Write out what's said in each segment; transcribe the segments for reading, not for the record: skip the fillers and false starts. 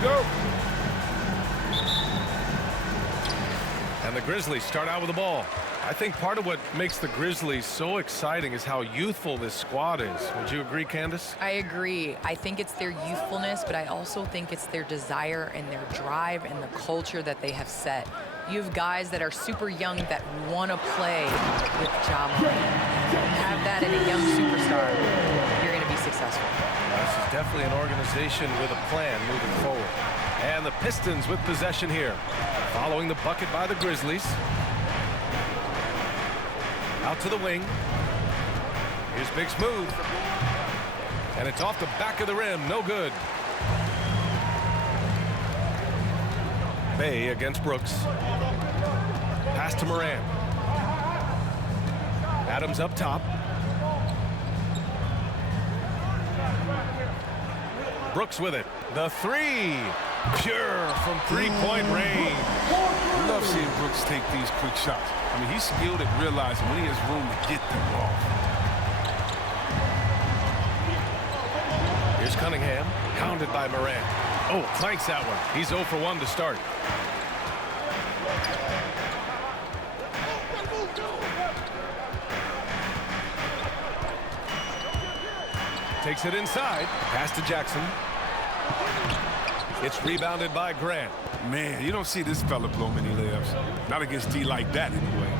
go. And the Grizzlies start out with the ball. I think part of what makes the Grizzlies so exciting is how youthful this squad is. Would you agree, Candace? I agree. I think it's their youthfulness, but I also think it's their desire and their drive and the culture that they have set. You have guys that are super young that want to play with Ja Morant. You have that in a young superstar, you're going to be successful. This is definitely an organization with a plan moving forward. And the Pistons with possession here, following the bucket by the Grizzlies. Out to the wing. Here's Big Smooth. And it's off the back of the rim. No good. Bay against Brooks. Pass to Morant. Adams up top. Brooks with it. The three. Pure from three-point range. I love seeing Brooks take these quick shots. I mean, he's skilled at realizing when he has room to get them off. Here's Cunningham, pounded by Morant. Oh, clanks that one. He's 0 for 1 to start. Takes it inside. Pass to Jackson. It's rebounded by Grant. Man, you don't see this fella blow many layups. Not against D like that, anyway.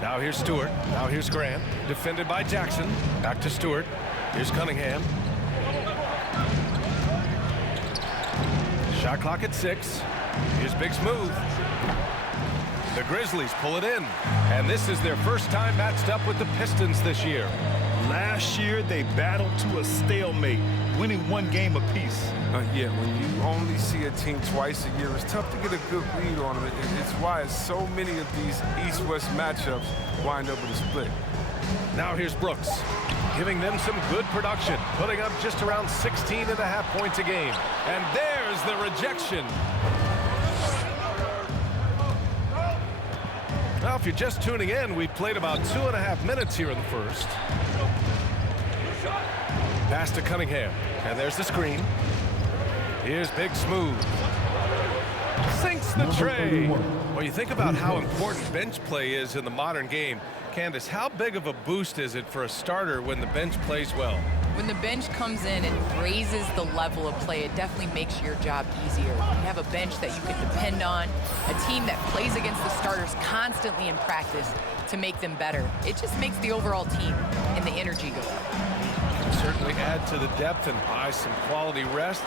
Now here's Stewart. Now here's Grant. Defended by Jackson. Back to Stewart. Here's Cunningham. Shot clock at 6. Here's Big Smooth. The Grizzlies pull it in. And this is their first time matched up with the Pistons this year. Last year, they battled to a stalemate, winning 1 game apiece. Yeah, when you only see a team twice a year, it's tough to get a good read on them. It's why so many of these East-West matchups wind up with a split. Now here's Brooks, giving them some good production, putting up just around 16.5 points a game. And there's the rejection. Now, if you're just tuning in, we've played about 2.5 minutes here in the first. Pass to Cunningham, and there's the screen. Here's Big Smooth. Sinks the tray. Well, you think about how important bench play is in the modern game. Candace, how big of a boost is it for a starter when the bench plays well? When the bench comes in and raises the level of play, it definitely makes your job easier. You have a bench that you can depend on, a team that plays against the starters constantly in practice to make them better. It just makes the overall team and the energy go up. Certainly add to the depth and buy some quality rest.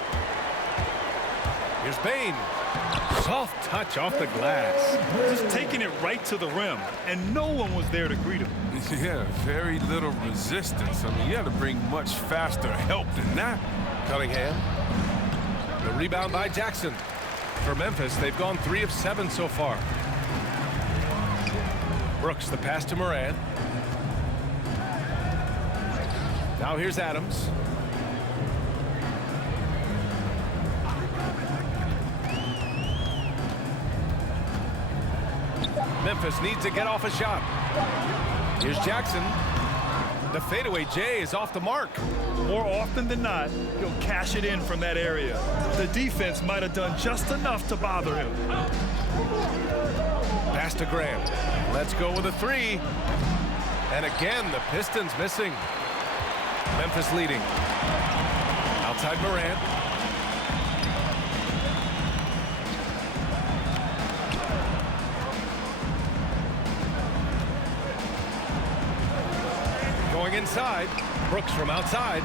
Here's Bane. Soft touch off the glass. Just taking it right to the rim, and no one was there to greet him. Yeah, very little resistance. I mean, you had to bring much faster help than that. Cunningham. The rebound by Jackson. For Memphis, they've gone 3 of 7 so far. Brooks, the pass to Morant. Now here's Adams. Memphis needs to get off a shot. Here's Jackson. The fadeaway J is off the mark. More often than not, he'll cash it in from that area. The defense might have done just enough to bother him. Pass to Grant. Let's go with a 3. And again, the Pistons missing. Memphis leading. Outside Morant. Going inside. Brooks from outside.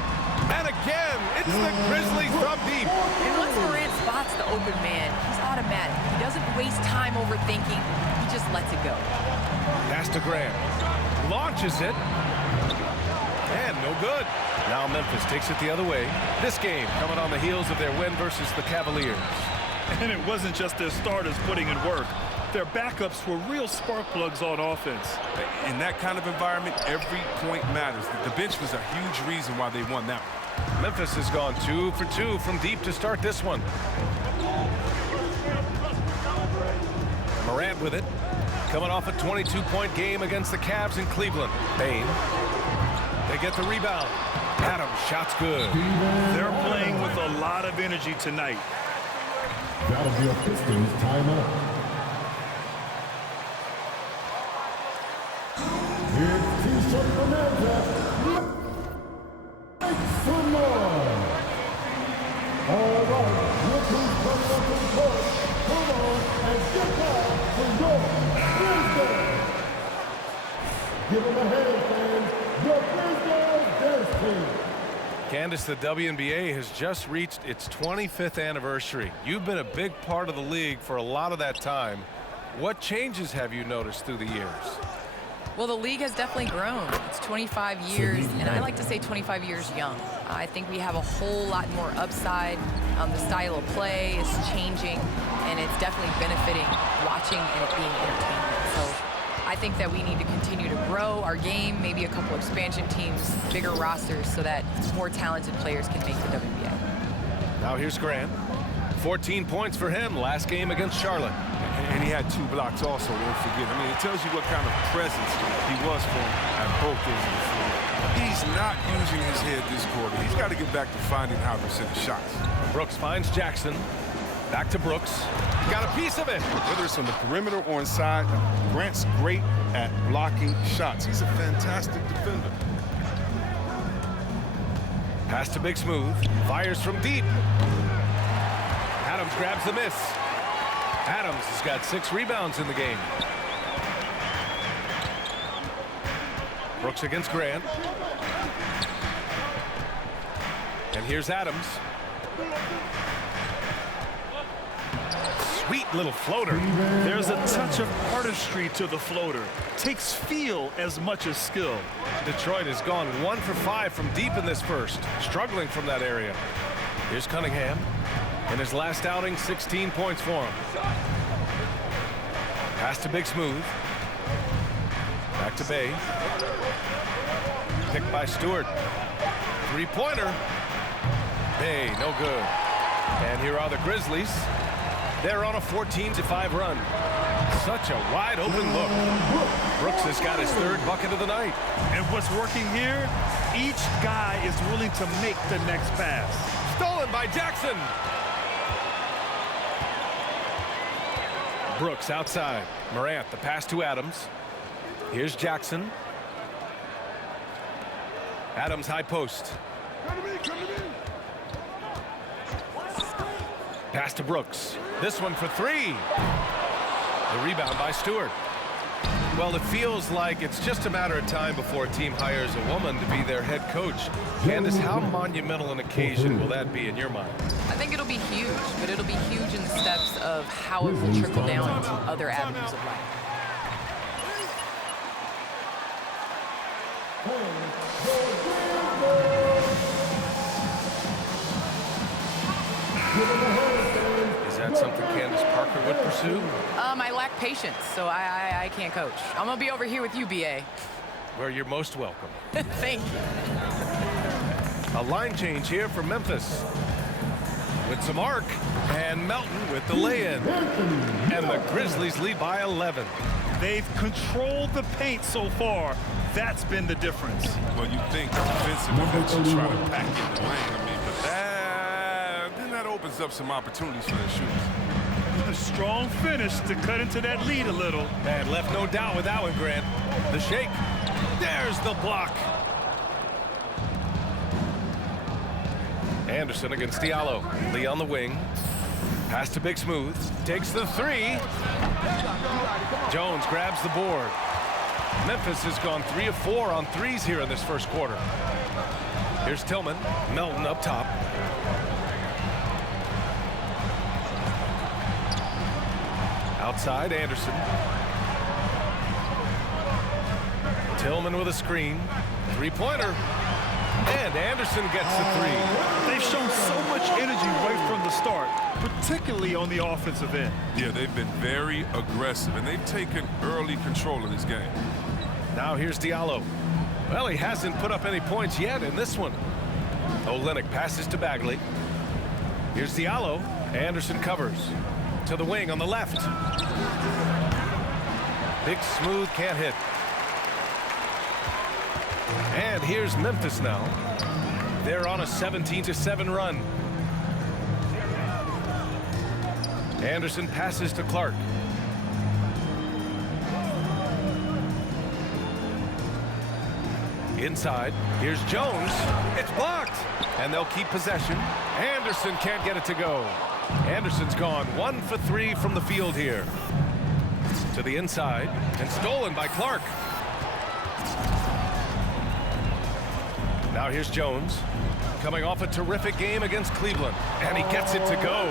And again, it's the Grizzlies from deep. And once Morant spots the open man, he's automatic. He doesn't waste time overthinking. He just lets it go. Pass to Grant. Launches it. And no good. Now Memphis takes it the other way. This game coming on the heels of their win versus the Cavaliers. And it wasn't just their starters putting in work. Their backups were real spark plugs on offense. In that kind of environment, every point matters. The bench was a huge reason why they won that one. Memphis has gone 2 for 2 from deep to start this one. Morant with it. Coming off a 22-point game against the Cavs in Cleveland. Bane. They get the rebound. Adams, shot's good. They're playing with a lot of energy tonight. That'll be a Pistons timeout. It's T-shirt Bonanza. Make some noise. All right, look who's coming up in court. Come on and get down for your Pistons. Give them a hand, fans. Your Pistons dance team. Candace, the WNBA has just reached its 25th anniversary. You've been a big part of the league for a lot of that time. What changes have you noticed through the years? Well, the league has definitely grown. It's 25 years, and I like to say 25 years young. I think we have a whole lot more upside. The style of play is changing, and it's definitely benefiting watching and it being entertainment. So I think that we need to continue to grow our game, maybe a couple expansion teams, bigger rosters, so that more talented players can make the WNBA. Now here's Grant. 14 points for him last game against Charlotte. And he had 2 blocks also, don't forget. I mean, it tells you what kind of presence he was for at both ends of the floor. He's not using his head this quarter. He's got to get back to finding how to set the shots. Brooks finds Jackson. Back to Brooks. Got a piece of it. Whether it's on the perimeter or inside, Grant's great at blocking shots. He's a fantastic defender. Pass to Big Smooth. Fires from deep. Adams grabs the miss. Adams has got 6 rebounds in the game. Brooks against Grant. And here's Adams. Sweet little floater. There's a touch of artistry to the floater. Takes feel as much as skill. Detroit has gone 1 for 5 from deep in this first, struggling from that area. Here's Cunningham. In his last outing, 16 points for him. Pass to Big Smooth. Back to Bay. Picked by Stewart. 3-pointer. Bay, no good. And here are the Grizzlies. They're on a 14-5 run. Such a wide open look. Brooks has got his 3rd bucket of the night. And what's working here, each guy is willing to make the next pass. Stolen by Jackson. Brooks outside. Morant, the pass to Adams. Here's Jackson. Adams high post. Pass to Brooks. This one for 3. The rebound by Stewart. Well, it feels like it's just a matter of time before a team hires a woman to be their head coach. Candace, how monumental an occasion will that be in your mind? I think it'll be huge, but it'll be huge in the steps of how it will trickle down to other avenues of life. Is that something Candace Parker would pursue? I lack patience, so I can't coach. I'm going to be over here with you, BA. Where you're most welcome. Thank you. A line change here for Memphis. With some arc, and Melton with the lay-in. And the Grizzlies lead by 11. They've controlled the paint so far. That's been the difference. Well, you think defensive should try to pack in the lane. I mean, but then that opens up some opportunities for the shooters. A strong finish to cut into that lead a little. And left no doubt with that one, Grant. The shake. There's the block. Anderson against Diallo. Lee on the wing. Pass to Big Smooth. Takes the 3. Jones grabs the board. Memphis has gone 3 of 4 on 3s here in this first quarter. Here's Tillman. Melton up top. Outside, Anderson. Tillman with a screen. 3-pointer. And Anderson gets the 3. They've shown so much energy right from the start, particularly on the offensive end. Yeah, they've been very aggressive, and they've taken early control of this game. Now here's Diallo. Well, he hasn't put up any points yet in this one. Olynyk passes to Bagley. Here's Diallo. Anderson covers. To the wing on the left. Big Smooth can't hit. And here's Memphis now. They're on a 17-7 run. Anderson passes to Clark. Inside, here's Jones. It's blocked, and they'll keep possession. Anderson can't get it to go. Anderson's gone 1 for 3 from the field here. To the inside, and stolen by Clark. Now here's Jones, coming off a terrific game against Cleveland, and he gets it to go.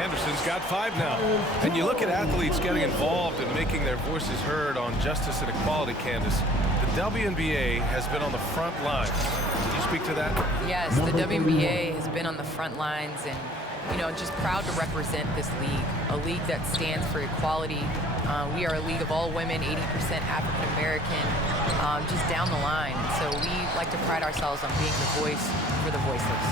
Anderson's got 5 now. And you look at athletes getting involved and making their voices heard on justice and equality, Candace. The WNBA has been on the front lines. Can you speak to that? Yes, the WNBA has been on the front lines, and just proud to represent this league, a league that stands for equality. We are a league of all women, 80% African American, just down the line. So we like to pride ourselves on being the voice for the voiceless.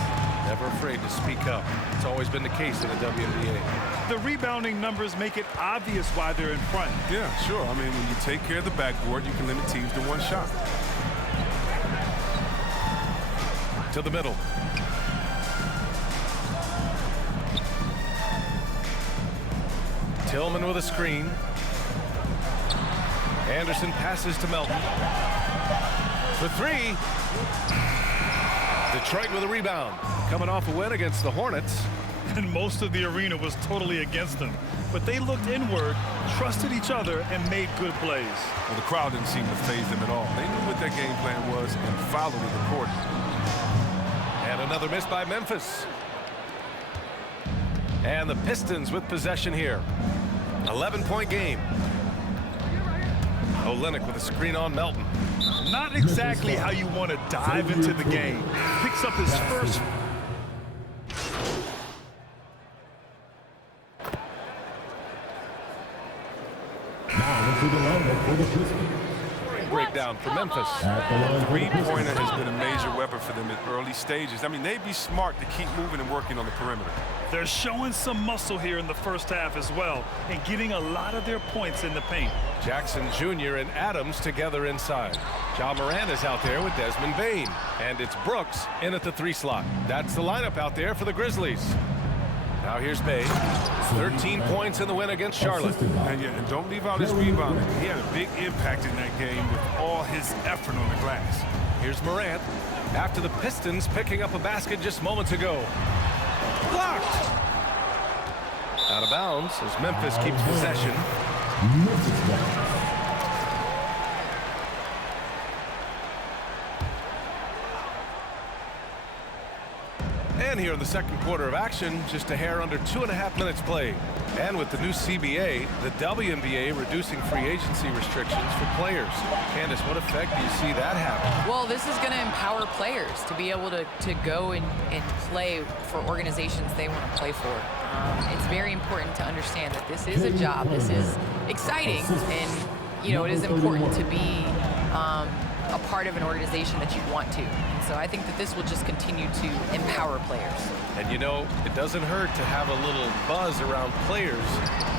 Never afraid to speak up. It's always been the case in the WNBA. The rebounding numbers make it obvious why they're in front. Yeah, sure. I mean, when you take care of the backboard, you can limit teams to 1 shot. To the middle. Tillman with a screen. Anderson passes to Melton. For 3. Detroit with a rebound. Coming off a win against the Hornets. And most of the arena was totally against them. But they looked inward, trusted each other, and made good plays. Well, the crowd didn't seem to faze them at all. They knew what their game plan was and followed it accordingly. And another miss by Memphis. And the Pistons with possession here. 11-point game. Olynyk with a screen on Melton. Not exactly how you want to dive into the game. Picks up his first. Now into the lineup for the Pistons. Breakdown for Memphis. Three-pointer has been a major weapon for them at early stages. I mean, they'd be smart to keep moving and working on the perimeter. They're showing some muscle here in the first half as well, and getting a lot of their points in the paint. Jackson Jr. and Adams together inside. Ja Morant is out there with Desmond Bane. And it's Brooks in at the 3 slot. That's the lineup out there for the Grizzlies. Now here's Bane. 13 points in the win against Charlotte. And don't leave out his rebounding. He had a big impact in that game with all his effort on the glass. Here's Morant after the Pistons picking up a basket just moments ago. Blocked. Out of bounds as Memphis keeps possession. And here in the second quarter of action, just a hair under 2.5 minutes played. And with the new CBA, the WNBA reducing free agency restrictions for players. Candace, what effect do you see that having? Well, this is going to empower players to be able to go and play for organizations they want to play for. It's very important to understand that this is a job. This is exciting, and it is important to be a part of an organization that you want to. And so I think that this will just continue to empower players. And it doesn't hurt to have a little buzz around players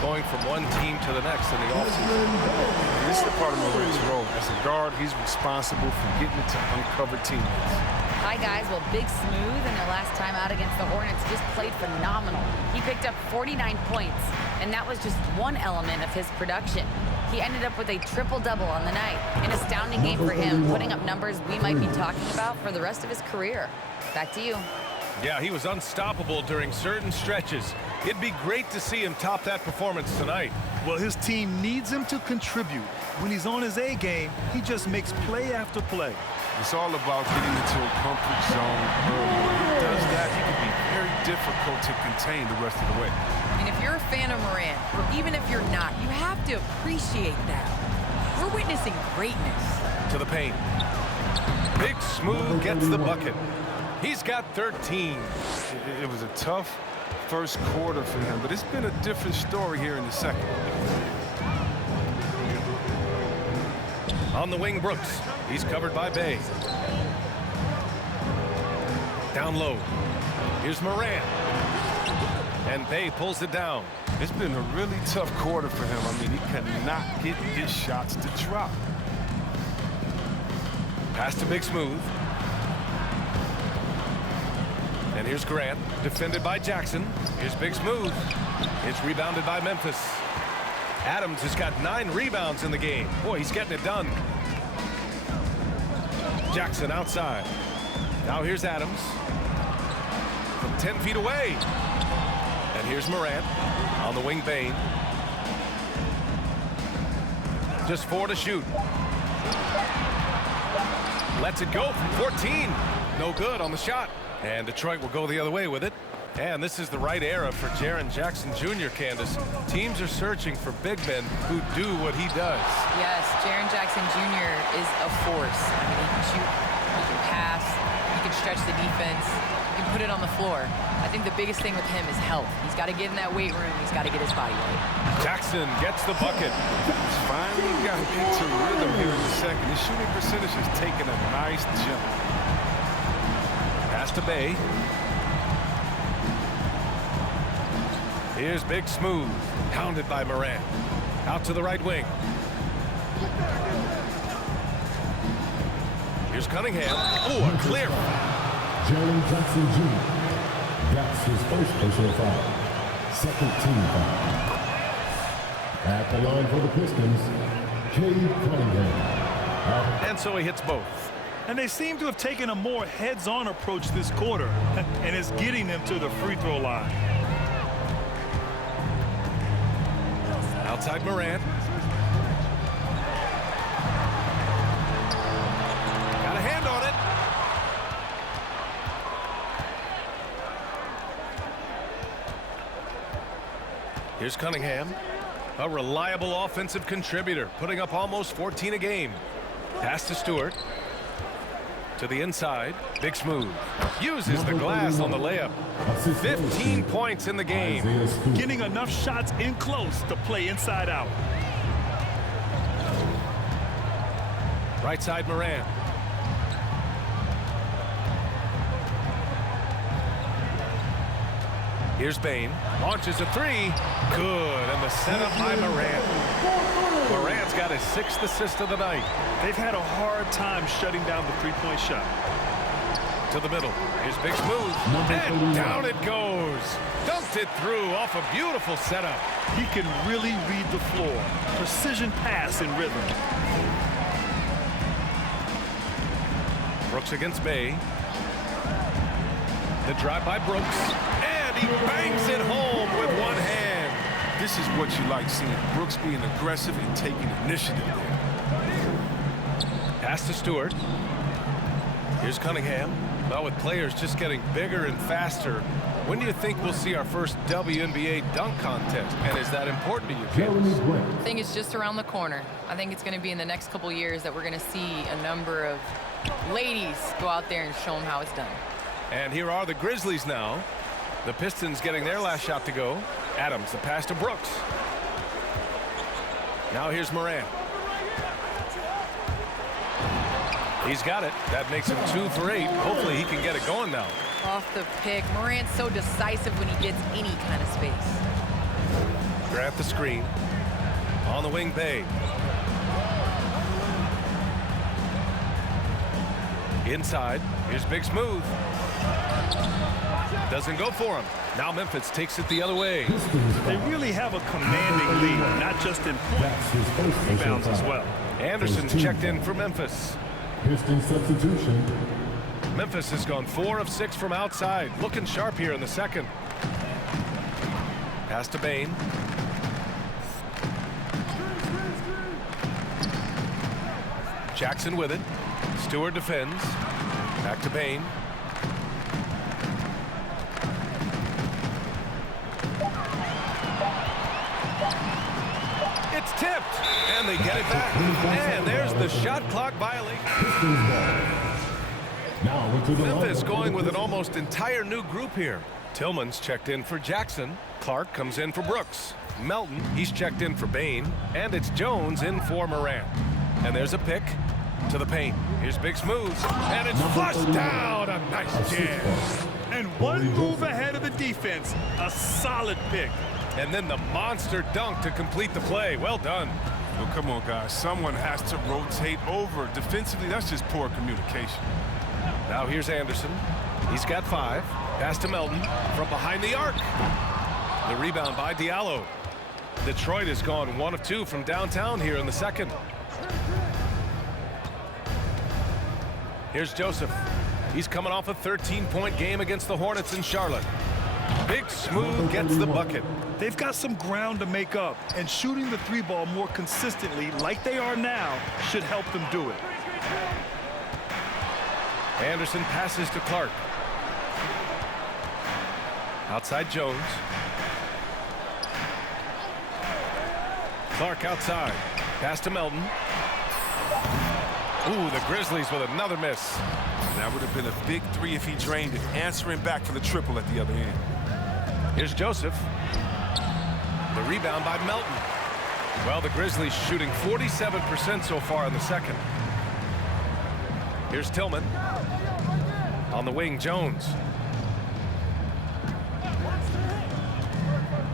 going from one team to the next in the offseason. This is the part of Morant's role. As a guard, he's responsible for getting it to uncovered teammates. Hi, guys. Well, Big Smooth in their last time out against the Hornets just played phenomenal. He picked up 49 points, and that was just one element of his production. He ended up with a triple-double on the night. An astounding game for him, putting up numbers we might be talking about for the rest of his career. Back to you. Yeah, he was unstoppable during certain stretches. It'd be great to see him top that performance tonight. Well, his team needs him to contribute. When he's on his A game, he just makes play after play. It's all about getting into a comfort zone early. When he does that, he can be very difficult to contain the rest of the way. And if you're a fan of Morant, or even if you're not, you have to appreciate that. We're witnessing greatness. To the paint. Big Smooth gets the bucket. He's got 13. It was a tough first quarter for him, but it's been a different story here in the second. On the wing, Brooks. He's covered by Bay. Down low. Here's Morant. And Bay pulls it down. It's been a really tough quarter for him. I mean, he cannot get his shots to drop. Pass to Big Smooth. And here's Grant, defended by Jackson. Here's Big Smooth. It's rebounded by Memphis. Adams has got 9 rebounds in the game. Boy, he's getting it done. Jackson outside. Now here's Adams. From 10 feet away. And here's Morant. On the wing, Bane. Just 4 to shoot. Lets it go from 14. No good on the shot. And Detroit will go the other way with it. And this is the right era for Jaren Jackson Jr., Candace. Teams are searching for big men who do what he does. Yes, Jaren Jackson Jr. is a force. I mean, he can shoot, he can pass, he can stretch the defense, he can put it on the floor. I think the biggest thing with him is health. He's got to get in that weight room. He's got to get his body right. Jackson gets the bucket. He's finally got into rhythm here in the second. His shooting percentage has taken a nice jump. Pass to Bay. Here's Big Smooth, pounded by Morant. Out to the right wing. Here's Cunningham. Oh, a clear. Jaren Jackson Jr. That's his first personal foul. Second team foul. At the line for the Pistons, Cade Cunningham. And so he hits both. And they seem to have taken a more heads-on approach this quarter, and it's getting them to the free throw line. Outside Morant. Got a hand on it. Here's Cunningham. A reliable offensive contributor, putting up almost 14 a game. Pass to Stewart. To the inside. Big Smooth. Uses the glass on the layup. 15 points in the game. Getting enough shots in close to play inside out. Right side Morant. Here's Bane. Launches a 3. Good. And the setup by Morant. Morant's got his 6th assist of the night. They've had a hard time shutting down the three-point shot. To the middle. Here's Big Smooth. And down it goes. Dunked it through off a beautiful setup. He can really read the floor. Precision pass in rhythm. Brooks against Bay. The drive by Brooks. And he bangs it home with one hand. This is what you like seeing. Brooks being aggressive and taking initiative there. Pass to Stewart. Here's Cunningham. Well, with players just getting bigger and faster, when do you think we'll see our first WNBA dunk contest? And is that important to you, Candace? I think it's just around the corner. I think it's going to be in the next couple years that we're going to see a number of ladies go out there and show them how it's done. And here are the Grizzlies now. The Pistons getting their last shot to go. Adams, the pass to Brooks. Now here's Morant. He's got it. That makes him 2 for 8. Hopefully he can get it going now. Off the pick. Morant's so decisive when he gets any kind of space. Grant the screen. On the wing, Bay. Inside. Here's Big Smooth. Doesn't go for him. Now Memphis takes it the other way. They really have a commanding lead, not just in points, rebounds as well. Anderson's checked in for Memphis. Pistons substitution. Memphis has gone 4 of 6 from outside. Looking sharp here in the second. Pass to Bane. Jackson with it. Stewart defends. Back to Bane. It's tipped, and they get it back. And there's the shot clock violation. Now into the Memphis going with an almost entire new group here. Tillman's checked in for Jackson. Clark comes in for Brooks. Melton, he's checked in for Bane. And it's Jones in for Morant. And there's a pick to the paint. Here's Big Smooth. And it's flushed down. A nice jam. And one move ahead of the defense. A solid pick. And then the monster dunk to complete the play. Well done. Well, come on, guys. Someone has to rotate over. Defensively, that's just poor communication. Now here's Anderson. He's got 5. Pass to Melton from behind the arc. The rebound by Diallo. Detroit has gone 1 of 2 from downtown here in the second. Here's Joseph. He's coming off a 13-point game against the Hornets in Charlotte. Big Smooth gets the bucket. They've got some ground to make up, and shooting the 3-ball more consistently like they are now should help them do it. Anderson passes to Clark. Outside Jones. Clark outside. Pass to Melton. Ooh, the Grizzlies with another miss. That would have been a big 3 if he drained it, answering back for the triple at the other end. Here's Joseph. The rebound by Melton. Well, the Grizzlies shooting 47% so far in the second. Here's Tillman. On the wing, Jones.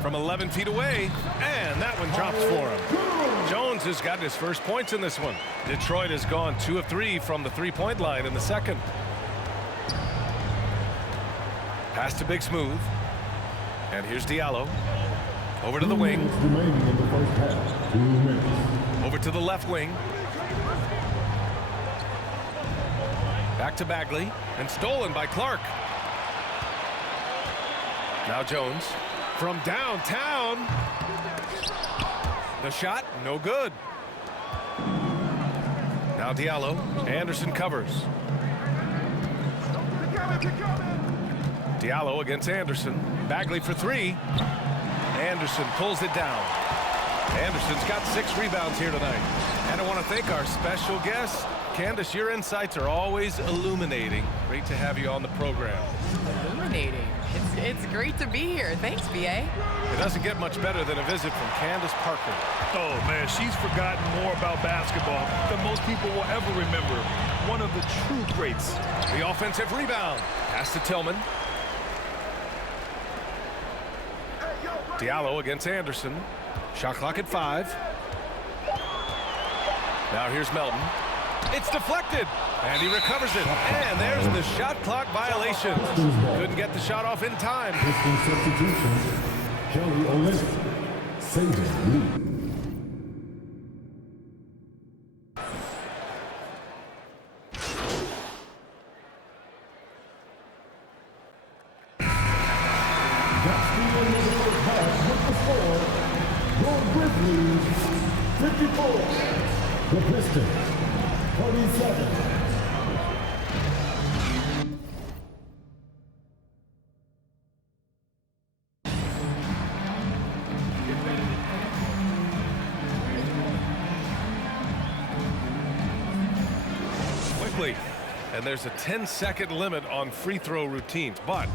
From 11 feet away, and that one drops for him. Jones has gotten his first points in this one. Detroit has gone 2 of 3 from the 3-point line in the second. Pass to Big Smooth. And here's Diallo. Over to the wing. Over to the left wing. Back to Bagley. And stolen by Clark. Now Jones. From downtown. The shot, no good. Now Diallo. Anderson covers. Diallo against Anderson. Bagley for 3. Anderson pulls it down. Anderson's got 6 rebounds here tonight. And I want to thank our special guest. Candace, your insights are always illuminating. Great to have you on the program. Illuminating. It's great to be here. Thanks, BA. It doesn't get much better than a visit from Candace Parker. Oh, man, she's forgotten more about basketball than most people will ever remember. One of the true greats. The offensive rebound. Pass to Tillman. Diallo against Anderson. Shot clock at 5. Now here's Melton. It's deflected, and he recovers it. And there's the shot clock violation. Couldn't get the shot off in time. Pistons substitution, Kelly Olynyk, saving lead. That's the end of the first half with the score. Your Grizzlies, 54. The Pistons, 37. Quickly. And there's a 10-second limit on free throw routines. But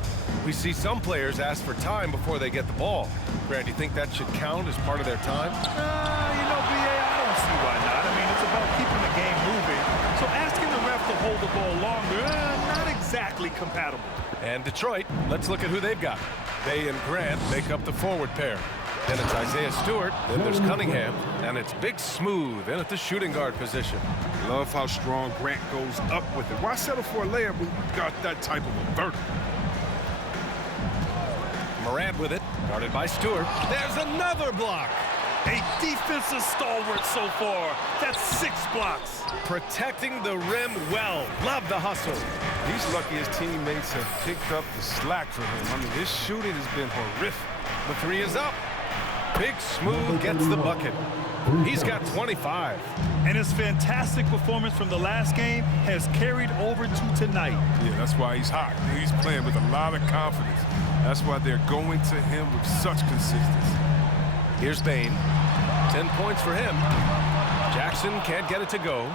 we see some players ask for time before they get the ball. Grant, do you think that should count as part of their time? You know, BA, I don't see why not. I mean, it's about keeping the game moving. So asking the ref to hold the ball longer, not exactly compatible. And Detroit, let's look at who they've got. Bay and Grant make up the forward pair. Then it's Isaiah Stewart, then there's Cunningham, and it's Big Smooth in at the shooting guard position. Love how strong Grant goes up with it. Why settle for a layup when you got that type of a vertical? Morant with it, guarded by Stewart. There's another block. A defensive stalwart so far. That's 6 blocks. Protecting the rim well. Love the hustle. He's lucky his teammates have picked up the slack for him. I mean, his shooting has been horrific. The 3 is up. Big Smooth gets the bucket. He's got 25. And his fantastic performance from the last game has carried over to tonight. Yeah, that's why he's hot. He's playing with a lot of confidence. That's why they're going to him with such consistency. Here's Bane. 10 points for him. Jackson can't get it to go.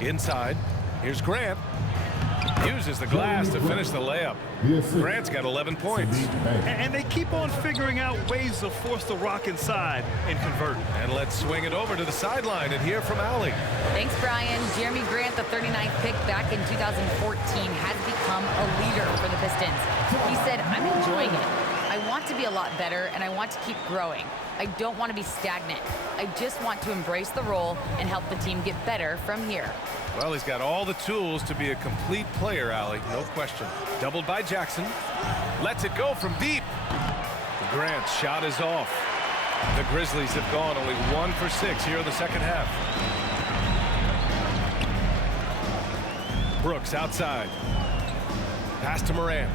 Inside. Here's Grant. Uses the glass to finish the layup. Grant's got 11 points. And they keep on figuring out ways to force the rock inside and convert. And let's swing it over to the sideline and hear from Allie. Thanks, Brian. Jeremy Grant, the 39th pick back in 2014, has become a leader for the Pistons. He said, "I'm enjoying it. I want to be a lot better, and I want to keep growing. I don't want to be stagnant. I just want to embrace the role and help the team get better from here. Well, he's got all the tools to be a complete player, Allie, no question. Doubled by Jackson. Lets it go from deep. Grant's shot is off. The Grizzlies have gone only 1 for 6 here in the second half. Brooks outside. Pass to Moran.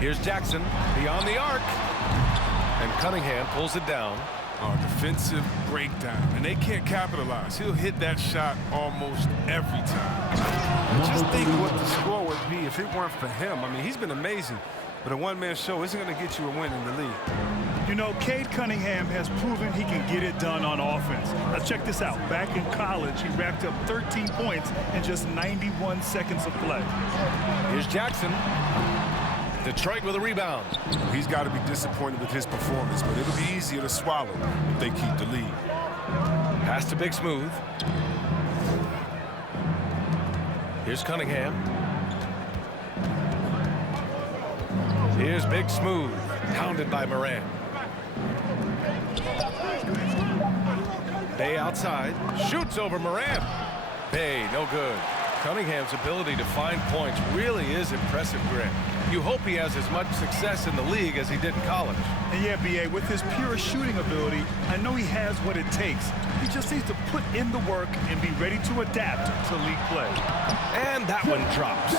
Here's Jackson beyond the arc. And Cunningham pulls it down. Defensive breakdown, and they can't capitalize. He'll hit that shot almost every time. Just think what the score would be if it weren't for him. I mean, he's been amazing, but a one-man show isn't going to get you a win in the league. You know, Cade Cunningham has proven he can get it done on offense. Now check this out. Back in college, he racked up 13 points in just 91 seconds of play. Here's Jackson. Detroit with a rebound. He's got to be disappointed with his performance, but it'll be easier to swallow if they keep the lead. Pass to Big Smooth. Here's Cunningham. Here's Big Smooth, hounded by Moran. Bay outside, shoots over Moran. Bay, no good. Cunningham's ability to find points really is impressive, Grant. You hope he has as much success in the league as he did in college. And yeah, B.A., with his pure shooting ability, I know he has what it takes. He just needs to put in the work and be ready to adapt to league play. And that one drops.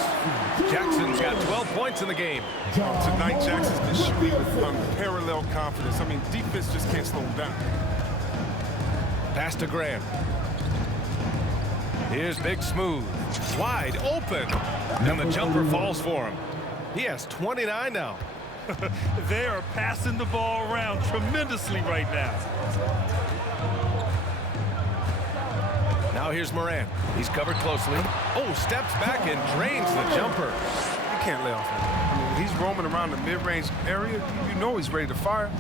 Jackson's got 12 points in the game. Tonight, Jackson's been shooting with unparalleled confidence. I mean, defense just can't slow him down. Pass to Graham. Here's Big Smooth. Wide open. And the jumper falls for him. He has 29 now. They are passing the ball around tremendously right now. Now here's Moran. He's covered closely. Oh, steps back and drains the jumper. You can't lay off him. I mean, when he's roaming around the mid-range area, you know he's ready to fire.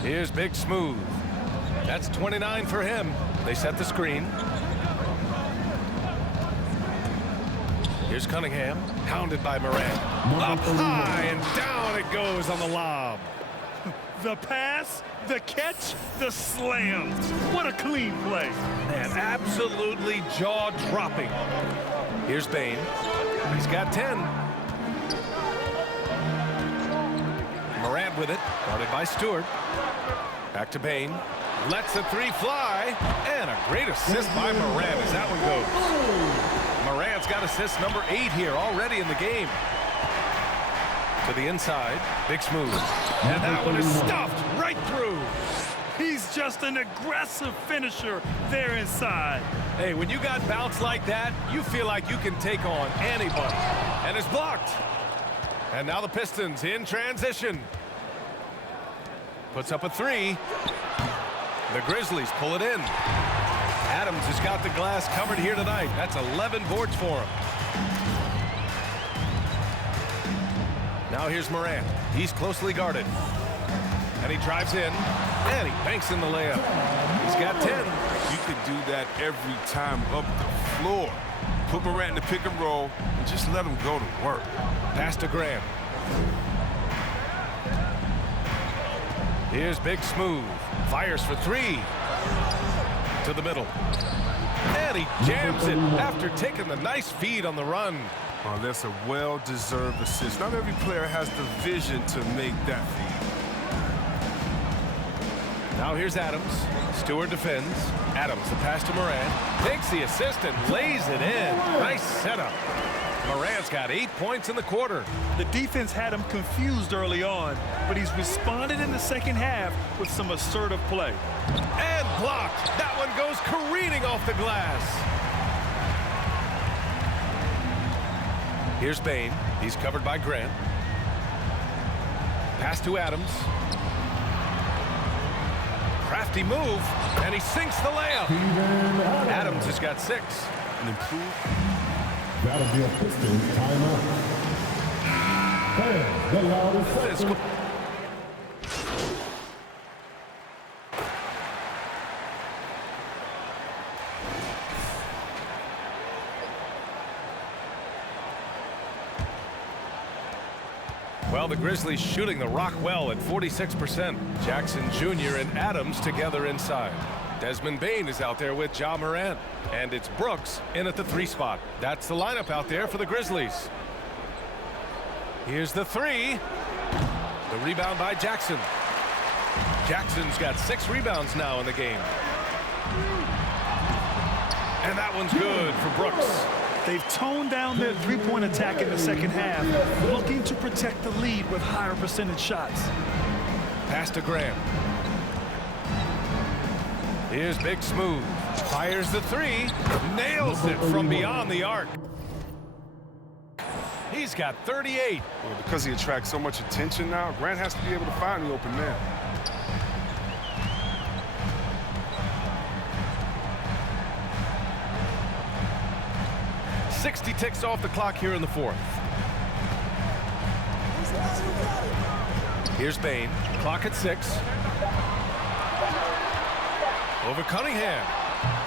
Here's Big Smooth. That's 29 for him. They set the screen. Here's Cunningham, hounded by Moran. Up high and down it goes on the lob. The pass, the catch, the slam. What a clean play. Man, absolutely jaw-dropping. Here's Bain. He's got 10. Moran with it, guarded by Stewart. Back to Bain. Lets the three fly. And a great assist by Moran as that one goes. Moran's got assist number 8 here already in the game. To the inside, Big Smooth. And that one is stuffed right through. He's just an aggressive finisher there inside. Hey, when you got bounce like that, you feel like you can take on anybody. And it's blocked. And now the Pistons in transition. Puts up a 3. The Grizzlies pull it in. Adams has got the glass covered here tonight. That's 11 boards for him. Now here's Moran. He's closely guarded. And he drives in. And he banks in the layup. He's got 10. You could do that every time up the floor. Put Moran in the pick and roll and just let him go to work. Pass to Graham. Here's Big Smooth. Fires for 3. To the middle. And he jams it after taking the nice feed on the run. Oh, that's a well-deserved assist. Not every player has the vision to make that feed. Now here's Adams. Stewart defends. Adams, the pass to Moran. Takes the assist and lays it in. Nice setup. Moran's got 8 points in the quarter. The defense had him confused early on, but he's responded in the second half with some assertive play. And blocked. That one goes careening off the glass. Here's Bain. He's covered by Grant. Pass to Adams. Crafty move, and he sinks the layup. Adams has got 6. An improved. That'll be a Pistons timeout. And the loudest section. Well, the Grizzlies shooting the rock well at 46%. Jackson Jr. and Adams together inside. Desmond Bane is out there with Ja Morant. And it's Brooks in at the 3 spot. That's the lineup out there for the Grizzlies. Here's the 3. The rebound by Jackson. Jackson's got 6 rebounds now in the game. And that one's good for Brooks. They've toned down their three-point attack in the second half, looking to protect the lead with higher percentage shots. Pass to Graham. Here's Big Smooth. Fires the 3. Nails it from beyond the arc. He's got 38. Well, because he attracts so much attention now, Grant has to be able to find the open man. .60 ticks off the clock here in the 4th. Here's Bane. Clock at 6. Over Cunningham.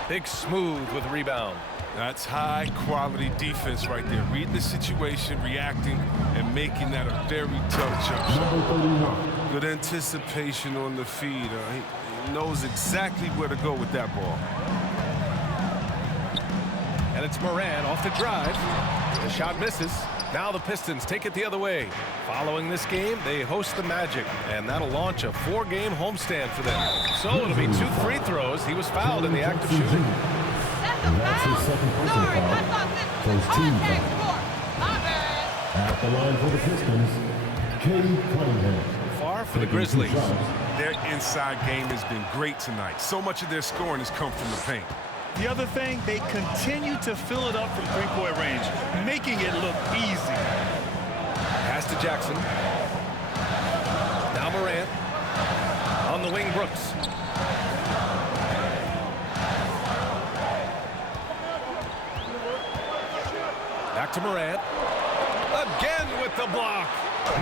Big Smooth with a rebound. That's high-quality defense right there. Reading the situation, reacting, and making that a very tough jump shot. Good anticipation on the feed. He knows exactly where to go with that ball. And it's Morant off the drive. The shot misses. Now the Pistons take it the other way. Following this game, they host the Magic, and that'll launch a 4-game homestand for them. So it'll be 2 free throws. He was fouled in the act of shooting. And that's his second personal foul. First team foul. At the line for the Pistons, Cade Cunningham. Far for the Grizzlies. Their inside game has been great tonight. So much of their scoring has come from the paint. The other thing, they continue to fill it up from three-point range, making it look easy. Pass to Jackson. Now Morant. On the wing, Brooks. Back to Morant. Again with the block.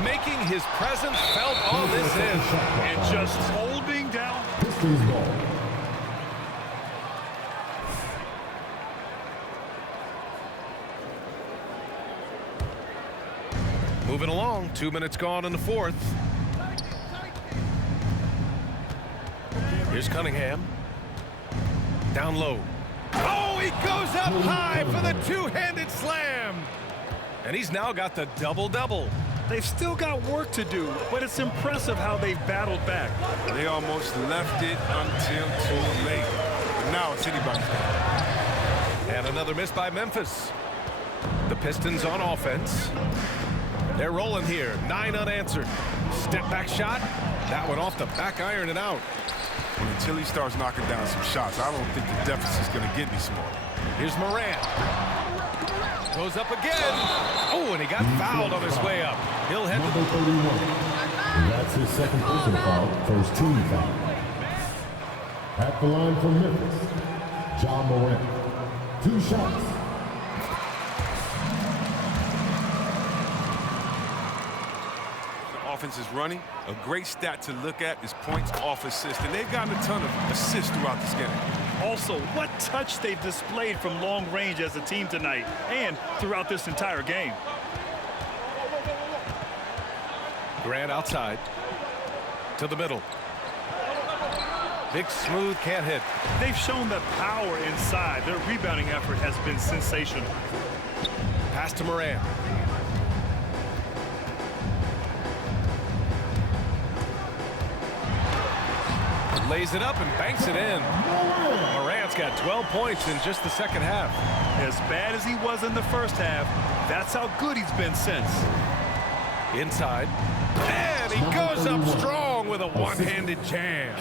Making his presence felt on this end. And just holding down. Pistons ball. Moving along, 2 minutes gone in the 4th. Here's Cunningham. Down low. Oh, he goes up high for the 2-handed slam. And he's now got the double-double. They've still got work to do, but it's impressive how they've battled back. They almost left it until too late. Now it's anybody's game. And another miss by Memphis. The Pistons on offense. They're rolling here. 9 unanswered. Step back shot. That one off the back iron and out. And until he starts knocking down some shots, I don't think the deficit's going to get any smaller. Here's Morant. Goes up again. Oh, and he got fouled on his way up. He'll head Number 31. And that's his second personal foul. First team foul. At the line for Memphis, Ja Morant. 2 shots. Offense is running. A great stat to look at is points off assist, and they've gotten a ton of assists throughout this game. Also, what touch they've displayed from long range as a team tonight and throughout this entire game. Grant outside to the middle. Big Smooth can't hit. They've shown the power inside. Their rebounding effort has been sensational. Pass to Morant. Lays it up and banks it in. Morant's got 12 points in just the second half. As bad as he was in the first half, that's how good he's been since. Inside. And he goes up strong with a one-handed jam.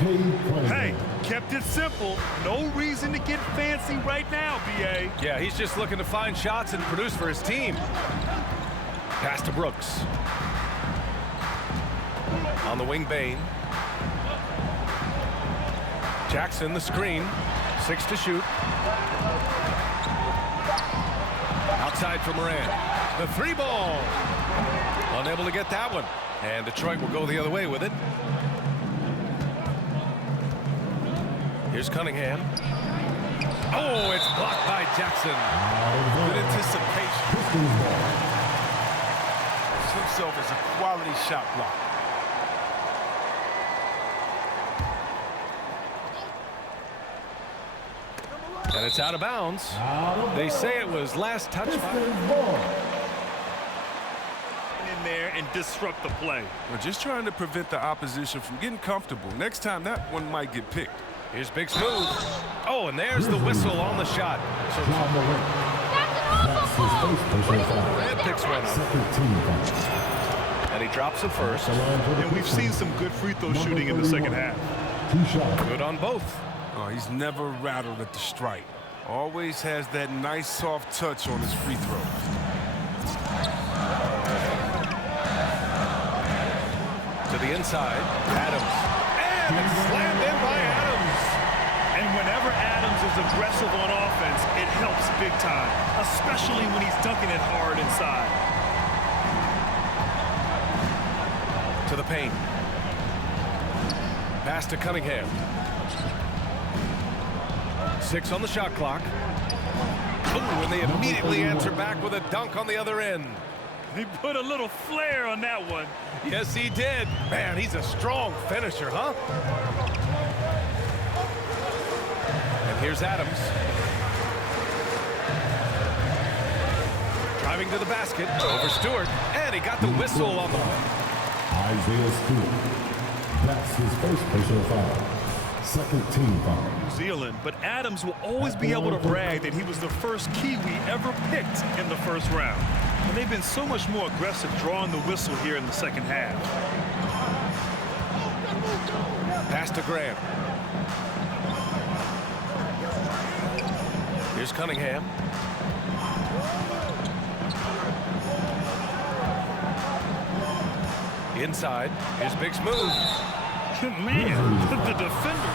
Hey, kept it simple. No reason to get fancy right now, B.A. Yeah, he's just looking to find shots and produce for his team. Pass to Brooks. On the wing, Bane. Jackson, the screen. 6 to shoot. Outside for Morant. The 3 ball. Unable to get that one. And Detroit will go the other way with it. Here's Cunningham. Oh, it's blocked by Jackson. Good anticipation. himself as a quality shot blocker. And it's out of bounds. They say it was last touched by... In there and disrupt the play. We're just trying to prevent the opposition from getting comfortable. Next time, that one might get picked. Here's Big Smooth. Oh, and there's the whistle on the shot. So Red picks one up. And he drops it first. And we've seen some good free throw shooting in the second half. Good on both. Oh, he's never rattled at the stripe. Always has that nice soft touch on his free throws. To the inside, Adams. And it's slammed in by Adams. And whenever Adams is aggressive on offense, it helps big time, especially when he's dunking it hard inside. To the paint. Pass to Cunningham. 6 on the shot clock. Oh, and they immediately answer back with a dunk on the other end. He put a little flair on that one. Yes, he did. Man, he's a strong finisher, huh? And here's Adams. Driving to the basket, over Stewart, and he got the whistle on the way. Isaiah Stewart. That's his first personal foul. Second team foul. New Zealand, but Adams will always be able to brag that he was the first Kiwi ever picked in the first round. And they've been so much more aggressive drawing the whistle here in the second half. Pass to Grant. Here's Cunningham. Inside, here's Big Smooth. Man, the defender.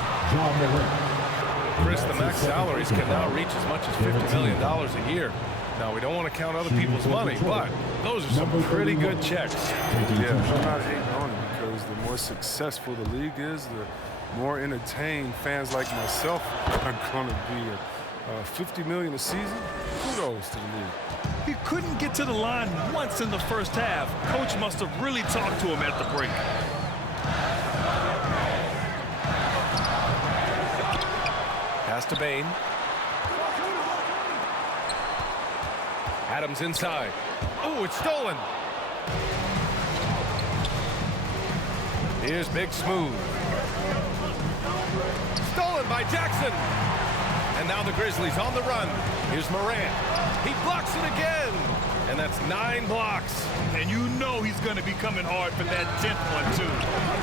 Chris, the max salaries can now reach as much as $50 million a year. Now, we don't want to count other people's money, but those are some pretty good checks. Yeah, I'm not hating on him because the more successful the league is, the more entertained fans like myself are going to be. $50 million a season, kudos to the league. He couldn't get to the line once in the first half. Coach must have really talked to him at the break. Pass to Bain. Adams inside. Oh, it's stolen. Here's Big Smooth. Stolen by Jackson. And now the Grizzlies on the run. Here's Morant. He blocks it again. And that's 9 blocks. And you know he's going to be coming hard for that 10th one, too.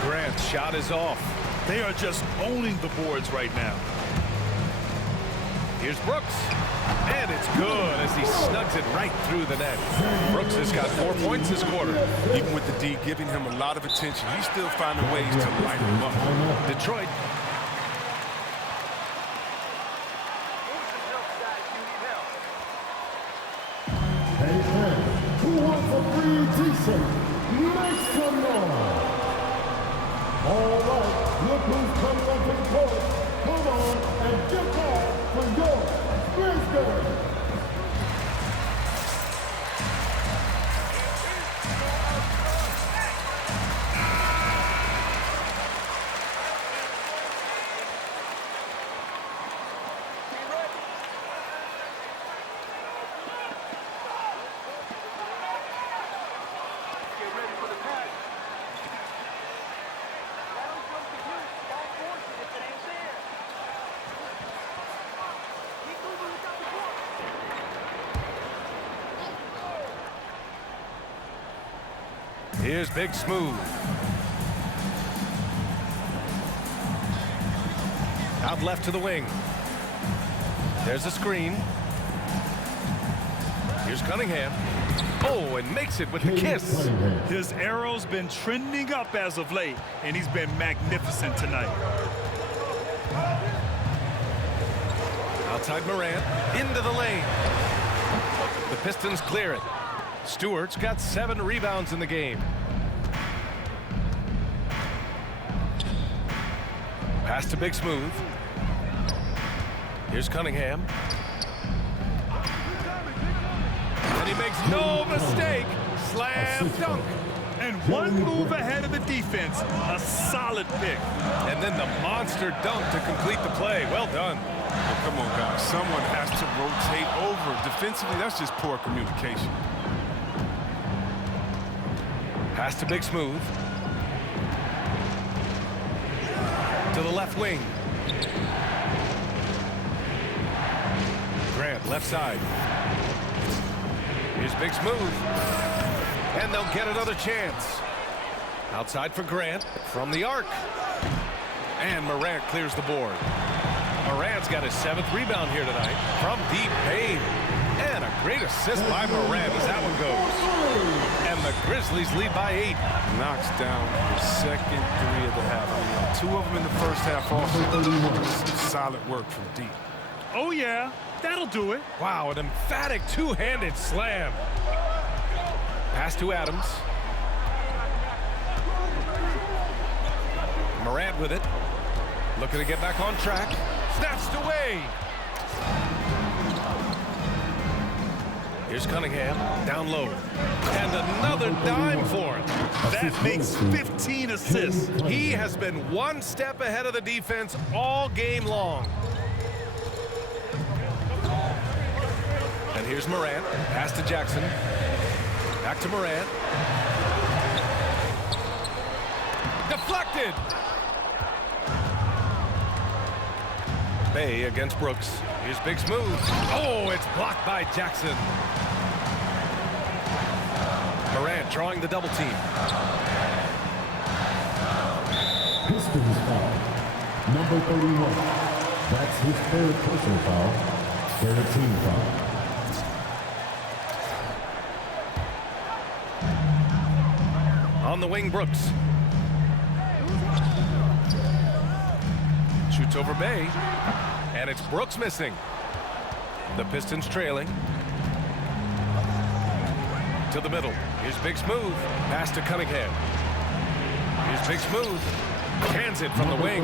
Grant's shot is off. They are just owning the boards right now. Here's Brooks. And it's good as he snugs it right through the net. Brooks has got 4 points this quarter. Even with the D giving him a lot of attention, he's still finding ways to light him up. Detroit. Hey, man, who wants a free t-shirt? Make some noise. All right, look who's coming up to the court. Come on and get back for your Grizzlies. Here's Big Smooth. Out left to the wing. There's a screen. Here's Cunningham. Oh, and makes it with the kiss. His arrow's been trending up as of late, and he's been magnificent tonight. Outside Morant, into the lane. The Pistons clear it. Stewart's got 7 rebounds in the game. Pass to Big Smooth. Here's Cunningham. And he makes no mistake. slam dunk. And one move ahead of the defense, a solid pick. And then the monster dunk to complete the play. Well done. Well, come on, guys. Someone has to rotate over. Defensively, that's just poor communication. Pass to Big Smooth. To the left wing. Grant, left side. Here's Big Smooth. And they'll get another chance. Outside for Grant from the arc. And Morant clears the board. Morant's got his 7th rebound here tonight from deep paint. And a great assist by Morant as that one goes. And the Grizzlies lead by 8. Knocks down the second 3 of the half. I mean, 2 of them in the first half also. Solid work from deep. Oh, yeah. That'll do it. Wow, an emphatic two-handed slam. Pass to Adams. Morant with it. Looking to get back on track. Snatched away. Here's Cunningham, down low. And another dime for him. That makes 15 assists. He has been one step ahead of the defense all game long. And here's Morant. Pass to Jackson. Back to Morant. Deflected. Bay against Brooks. Here's Big Smooth. Oh, it's blocked by Jackson. Morant drawing the double team. Pistons foul. Number 31. That's his 3rd personal foul. 3rd team foul. On the wing, Brooks. Shoots over Bay. And it's Brooks missing. The Pistons trailing. To the middle. Here's Big Smooth. Pass to Cunningham. Here's Big Smooth. Cans it from the wing.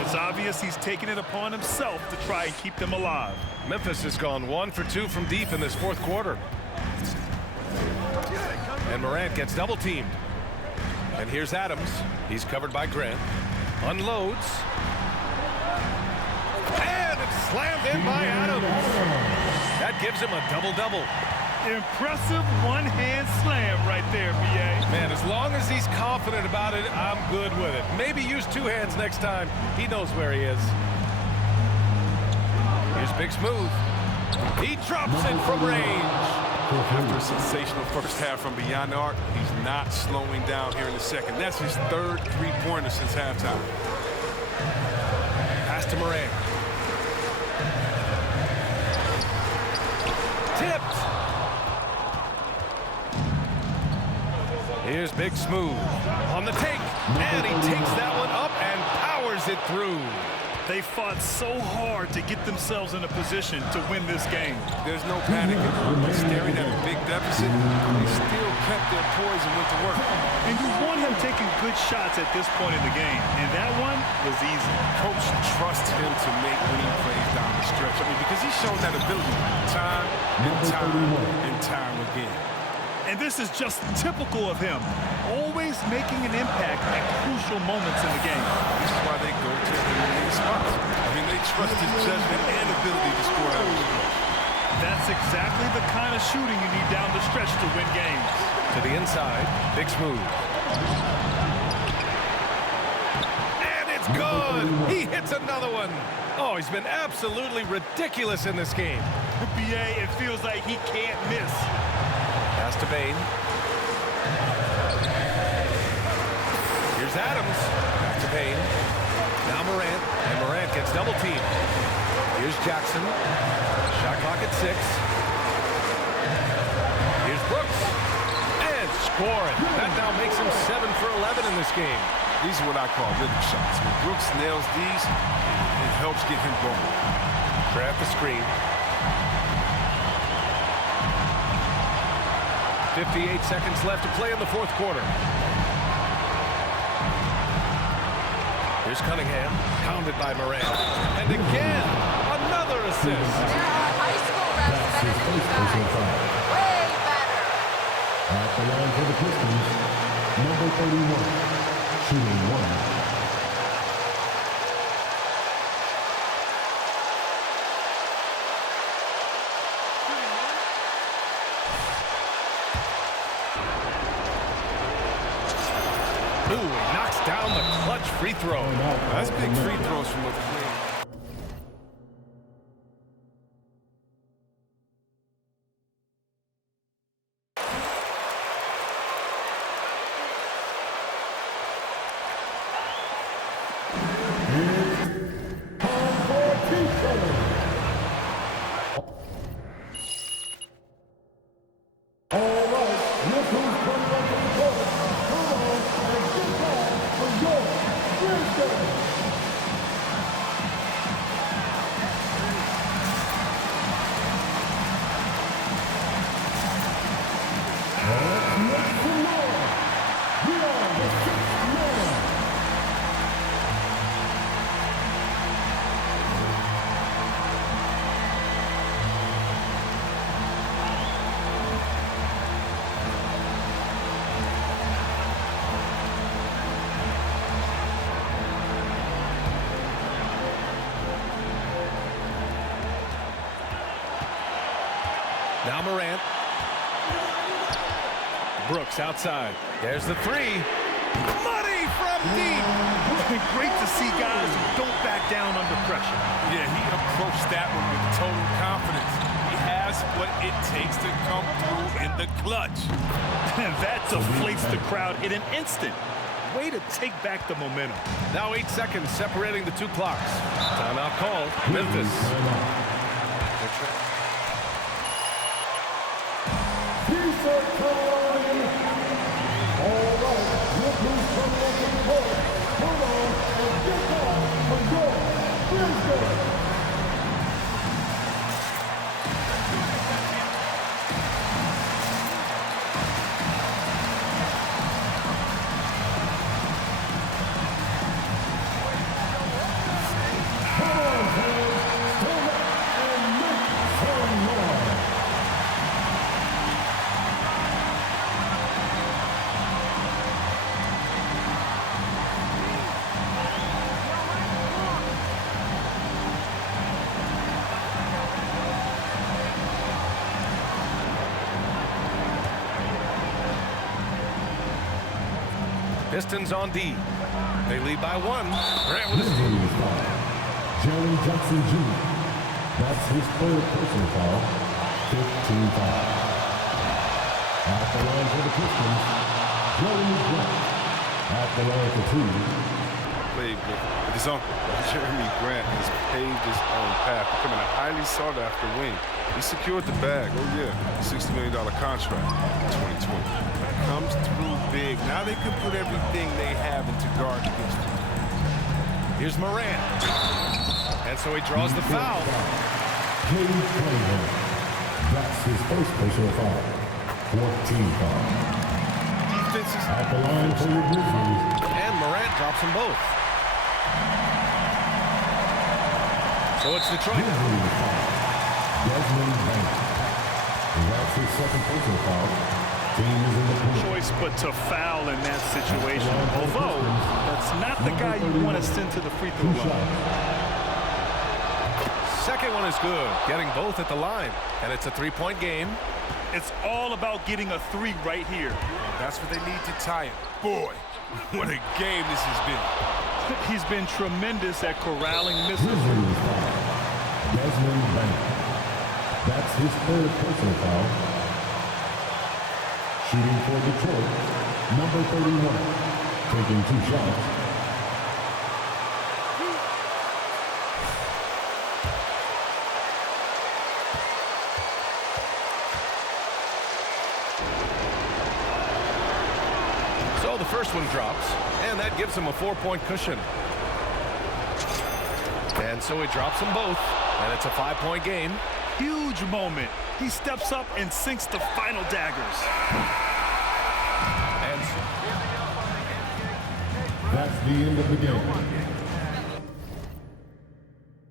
It's obvious he's taking it upon himself to try and keep them alive. Memphis has gone 1 for 2 from deep in this 4th quarter. And Morant gets double teamed. And here's Adams. He's covered by Grant. Unloads. And it's slammed in by Adams. That gives him a double-double. Impressive one-hand slam right there, B.A. Man, as long as he's confident about it, I'm good with it. Maybe use 2 hands next time. He knows where he is. Here's Big Smooth. He drops it from range. After a sensational first half from beyond the arc, he's not slowing down here in the second. That's his 3rd 3-pointer since halftime. Pass to Morant. Tipped. Here's Big Smooth on the take. And he takes that one up and powers it through. They fought so hard to get themselves in a position to win this game. There's no panic. Staring at a big deficit, they still kept their poise and went to work. And you want him taking good shots at this point in the game. And that one was easy. Coach trusts him to make winning plays down the stretch. I mean, because he's shown that ability time and time and time again. And this is just typical of him, always making an impact at crucial moments in the game. This is why they go to the spots. I mean, they trust his judgment and ability to score out of the stretch. That's exactly the kind of shooting you need down the stretch to win games. To the inside, Big Smooth. And it's good! He hits another one. Oh, he's been absolutely ridiculous in this game. B.A., it feels like he can't miss. Pass to Bain. Here's Adams. Back to Bain. Now Morant. And Morant gets double teamed. Here's Jackson. Shot clock at 6. Here's Brooks. And scoring. That now makes him 7 for 11 in this game. These are what I call rhythm shots. When Brooks nails these, it helps get him going. Grab the screen. 58 seconds left to play in the 4th quarter. Here's Cunningham, pounded by Morant. And again, another assist. There are high school refs better than you guys. Way better. At the line for the Pistons, number 31, shooting 1. Ooh, he knocks down the clutch free throw. That's big free throws from McLean. Now Morant. Brooks outside. There's the three. Money from deep. It's been great to see guys who don't back down under pressure. Yeah, he approached that one with total confidence. He has what it takes to come through in the clutch. And that deflates the crowd in an instant. Way to take back the momentum. Now 8 seconds separating the two clocks. Timeout called. Memphis. Reset time! All right, look who's coming up to the court. Come on and get down and go. Pistons! Come on, fans. Stand up and make some noise. Pistons on D. They lead by 1. Grant with a steal. Jerry Jackson Jr. That's his third personal foul. 15 foul. At the line for the Pistons, Jeremy Grant. At the line for 2. Played with his uncle. Jeremy Grant has paved his own path, becoming a highly sought-after wing. He secured the bag, $60 million contract in 2020. Comes through big. Now they can put everything they have into guard against him. Here's Morant. And so he draws the foul. Katie Cunningham. That's his first personal foul. 14 foul. Defenses. At the line for the Grizzlies. And Morant drops them both. So it's Detroit. Grizzlies foul. Desmond Bain. That's his second personal foul. Team is in the pool. Choice but to foul in that situation. Although, that's not the guy you want to send to the free throw line. Second one is good. Getting both at the line. And it's a 3-point game. It's all about getting a 3 right here. That's what they need to tie it. Boy, what a game this has been. He's been tremendous at corralling misses. Grizzlies foul. Desmond Bain. That's his third personal foul. Shooting for Detroit, number 31, taking 2 shots. So the first one drops, and that gives him a 4-point cushion. And so he drops them both, and it's a 5-point game. Huge moment. He steps up and sinks the final daggers. And That's the end of the game.